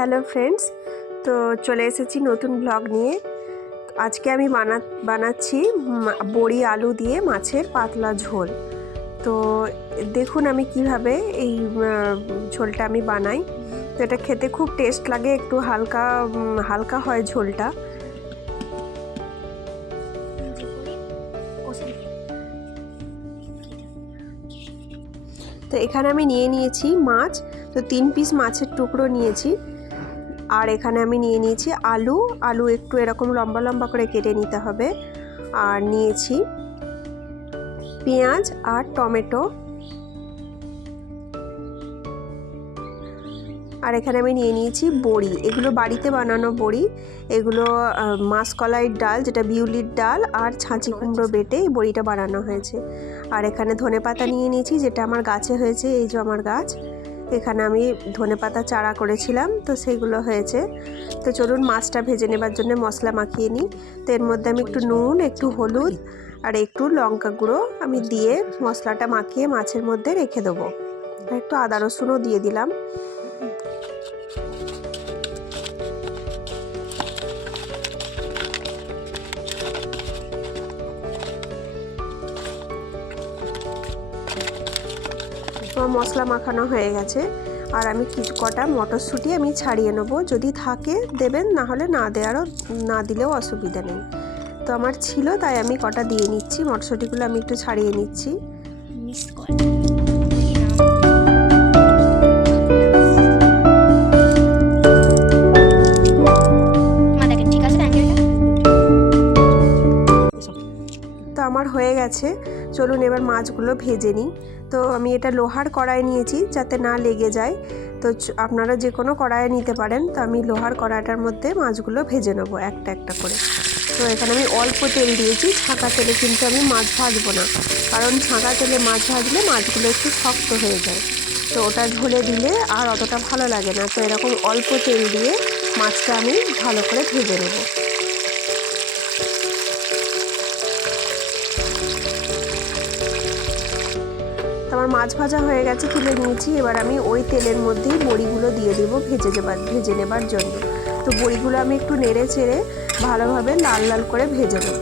Hello friends, তো চলে এসেছি নতুন ব্লগ নিয়ে। আজকে আমি বানাচ্ছি বড়ি আলু দিয়ে মাছের পাতলা ঝোল। তো দেখুন আমি কিভাবে এই ঝোলটা আমি বানাই। তো এটা খেতে খুব টেস্ট লাগে, একটু হালকা হালকা হয় ঝোলটা। তো এখানে আমি নিয়েছি মাছ, তো 3 পিস মাছের টুকরো নিয়েছি। আর এখানে আমি নিয়েছি আলু একটু এরকম লম্বা লম্বা করে কেটে নিতে হবে। আর নিয়েছি পেঁয়াজ আর টমেটো। আর এখানে আমি নিয়েছি বড়ি, এগুলো বাড়িতে বানানো বড়ি। এগুলো মাসকলাইয়ের ডাল, যেটা বিউলির ডাল আর ছাঁচি কুমড়ো বেটে এই বড়িটা বানানো হয়েছে। আর এখানে ধনেপাতা নিয়েছি, যেটা আমার গাছে হয়েছে, এই যে আমার গাছ। এখানে আমি ধনেপাতা চারা করেছিলাম, তো সেইগুলো হয়েছে। তো চলুন মাছটা ভেজে নেবার জন্য মশলা মাখিয়ে নিই। তো এর মধ্যে আমি একটু নুন, একটু হলুদ আর একটু লঙ্কা গুঁড়ো আমি দিয়ে মশলাটা মাখিয়ে মাছের মধ্যে রেখে দেবো। আর একটু আদা রসুনও দিয়ে দিলাম। মশলা মাখানো হয়ে গেছে। আর আমি কিছু কটা মটরশুঁটি আমি ছাড়িয়ে নেবো, যদি থাকে দেবেন, না হলে না দিলেও অসুবিধা নেই। তো আমার ছিল, তাই আমি কটা দিয়ে নিচ্ছি। মটরশুঁটিগুলো আমি একটু ছাড়িয়ে নিচ্ছি। তো আমার হয়ে গেছে, চলুন এবার মাছগুলো ভেজে নিই। তো আমি এটা লোহার কড়াই নিয়েছি যাতে না লেগে যায়। তো আপনারা যে কোনো কড়াইয়ে নিতে পারেন। তো আমি লোহার কড়াইটার মধ্যে মাছগুলো ভেজে নেবো একটা একটা করে। তো এখানে আমি অল্প তেল দিয়েছি, ছাঁকা তেলে কিন্তু আমি মাছ ভাজবো না, কারণ ছাঁকা তেলে মাছ ভাজলে মাছগুলো একটু শক্ত হয়ে যায়। তো ওটা ঝোলে দিলে আর অতটা ভালো লাগে না। তো এরকম অল্প তেল দিয়ে মাছটা আমি ভালো করে ভেজে নেবো। আমার মাছ ভাজা হয়ে গেছে, তুলে নিয়েছি। এবার আমি ওই তেলের মধ্যেই বড়িগুলো দিয়ে দেবো ভেজে নেবার জন্য। তো বড়িগুলো আমি একটু নেড়ে চেড়ে ভালোভাবে লাল লাল করে ভেজে নেব।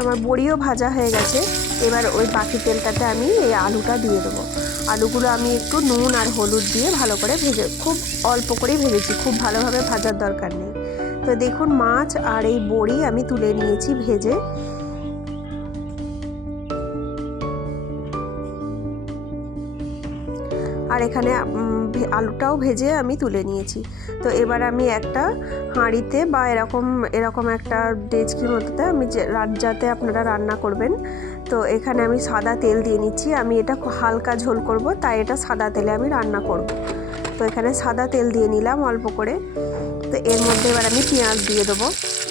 আমার বড়িও ভাজা হয়ে গেছে। এবার ওই বাকি তেলটাতে আমি এই আলুটা দিয়ে দেবো। আলুগুলো আমি একটু নুন আর হলুদ দিয়ে ভালো করে খুব অল্প করেই ভেজেছি, খুব ভালোভাবে ভাজার দরকার নেই। তো দেখুন মাছ আর এই বড়ি আমি তুলে নিয়েছি ভেজে। আর এখানে আলুটাও ভেজে আমি তুলে নিয়েছি। তো এবার আমি একটা হাঁড়িতে বা এরকম একটা ডেচকির মধ্যে আমি যাতে আপনারা রান্না করবেন। তো এখানে আমি সাদা তেল দিয়ে নিচ্ছি। আমি এটা হালকা ঝোল করব, তাই এটা সাদা তেলে আমি রান্না করব। তো এখানে সাদা তেল দিয়ে নিলাম অল্প করে। তো এর মধ্যে এবার আমি পেঁয়াজ দিয়ে দেবো।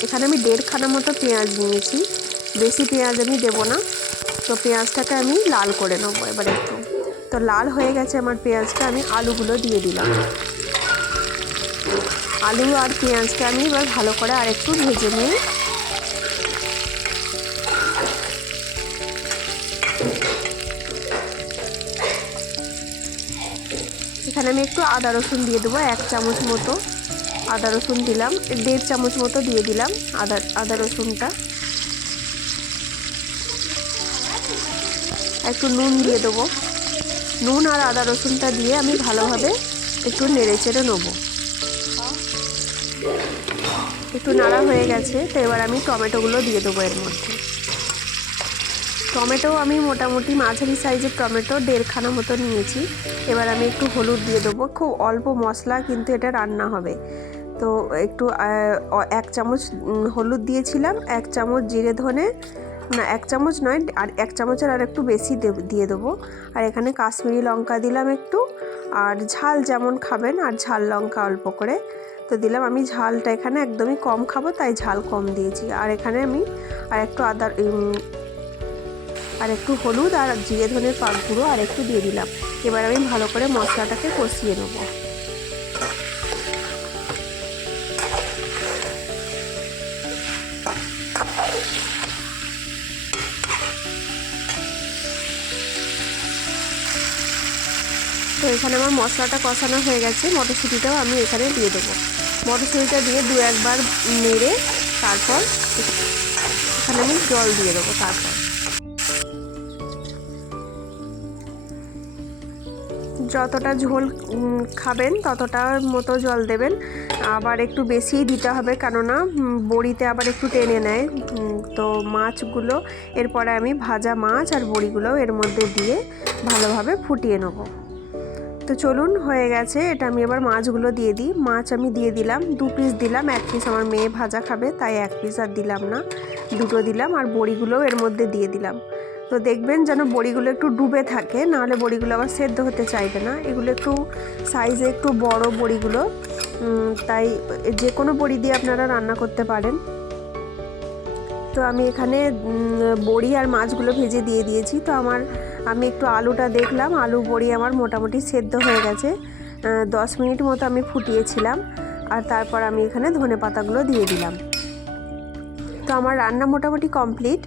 এখানে আমি 1.5 খানা মতো পেঁয়াজ নিয়েছি, বেশি পেঁয়াজ আমি দেবো না। তো পেঁয়াজটাকে আমি লাল করে নেবো এবার একটু। তো লাল হয়ে গেছে আমার পেঁয়াজটা, আমি আলুগুলো দিয়ে দিলাম। আলু আর পেঁয়াজটা আমি এবার ভালো করে আরেকটু ভেজে নিই। এখানে আমি একটু আদা রসুন দিয়ে দেবো, 1 চামচ মতো আদা রসুন দিলাম, 1.5 চামচ মতো দিয়ে দিলাম আদা রসুনটা। একটু নুন দিয়ে দেবো। নুন আর আদা রসুনটা দিয়ে আমি ভালোভাবে একটু নেড়ে চেড়ে নেবো। একটু নাড়া হয়ে গেছে, তো এবার আমি টমেটোগুলো দিয়ে দেবো এর মধ্যে। টমেটো আমি মোটামুটি মাঝারি সাইজের টমেটো 1.5 খানা মতো নিয়েছি। এবার আমি একটু হলুদ দিয়ে দেবো, খুব অল্প মশলা কিন্তু এটা রান্না হবে। তো একটু 1 চামচ হলুদ দিয়েছিলাম, 1 চামচ জিরে ধনে, না 1 চামচ নয়, আর 1 চামচের আর একটু বেশি দিয়ে দেবো। আর এখানে কাশ্মীরি লঙ্কা দিলাম একটু, আর ঝাল যেমন খাবেন, আর ঝাল লঙ্কা অল্প করে তো দিলাম। আমি ঝালটা এখানে একদমই কম খাবো, তাই ঝাল কম দিয়েছি। আর এখানে আমি আর একটু হলুদ আর জিরে ধনের পাক গুঁড়ো আর একটু দিয়ে দিলাম। এবার আমি ভালো করে মশলাটাকে কষিয়ে নেবো। তো এখানে আমার মশলাটা কষানো হয়ে গেছে, মটরশুঁটিটাও আমি এখানে দিয়ে দেবো। মটরশুঁটিটা দিয়ে দু একবার নেড়ে তারপর এখানে আমি জল দিয়ে দেবো। তারপর যতটা ঝোল খাবেন ততটার মতো জল দেবেন, আবার একটু বেশিই দিতে হবে, কেননা বড়িতে আবার একটু টেনে নেয়। তো মাছগুলো এরপরে আমি ভাজা মাছ আর বড়িগুলো এর মধ্যে দিয়ে ভালোভাবে ফুটিয়ে নেব। তো চলুন, হয়ে গেছে এটা। আমি এবার মাছগুলো দিয়ে দিই। মাছ আমি দিয়ে দিলাম 2 পিস দিলাম, 1 পিস আমার মেয়ে ভাজা খাবে তাই 1 পিস আর দিলাম না, 2টো দিলাম। আর বড়িগুলোও এর মধ্যে দিয়ে দিলাম। তো দেখবেন যেন বড়িগুলো একটু ডুবে থাকে, নাহলে বড়িগুলো আবার সেদ্ধ হতে চাইবে না। এগুলো একটু সাইজে একটু বড় বড়িগুলো, তাই যে কোনো বড়ি দিয়ে আপনারা রান্না করতে পারেন। তো আমি এখানে বড়ি আর মাছগুলো ভেজে দিয়ে দিয়েছি। তো আমি একটু আলুটা দেখলাম, আলু বড়ি আমার মোটামুটি সেদ্ধ হয়ে গেছে। 10 মিনিট মতো আমি ফুটিয়েছিলাম, আর তারপর আমি এখানে ধনেপাতাগুলো দিয়ে দিলাম। তো আমার রান্না মোটামুটি কমপ্লিট।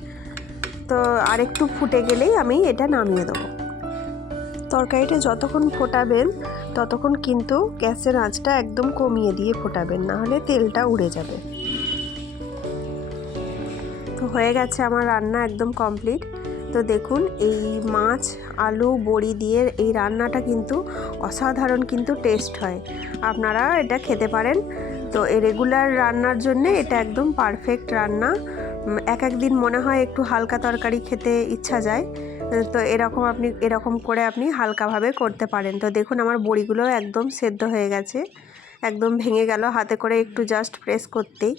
তো আর একটু ফুটে গেলেই আমি এটা নামিয়ে দেবো। তরকারিটা যতক্ষণ ফোটাবেন ততক্ষণ কিন্তু গ্যাসের আঁচটা একদম কমিয়ে দিয়ে ফোটাবেন, নাহলে তেলটা উড়ে যাবে। তো হয়ে গেছে আমার রান্না একদম কমপ্লিট। তো দেখুন, এই মাছ আলু বড়ি দিয়ে এই রান্নাটা কিন্তু অসাধারণ কিন্তু টেস্ট হয়। আপনারা এটা খেতে পারেন। তো এই রেগুলার রান্নার জন্যে এটা একদম পারফেক্ট রান্না। এক এক দিন মনে হয় একটু হালকা তরকারি খেতে ইচ্ছা যায়, তো এরকম করে আপনি হালকাভাবে করতে পারেন। তো দেখুন, আমার বড়িগুলো একদম সেদ্ধ হয়ে গেছে, একদম ভেঙে গেল হাতে করে একটু জাস্ট প্রেস করতেই।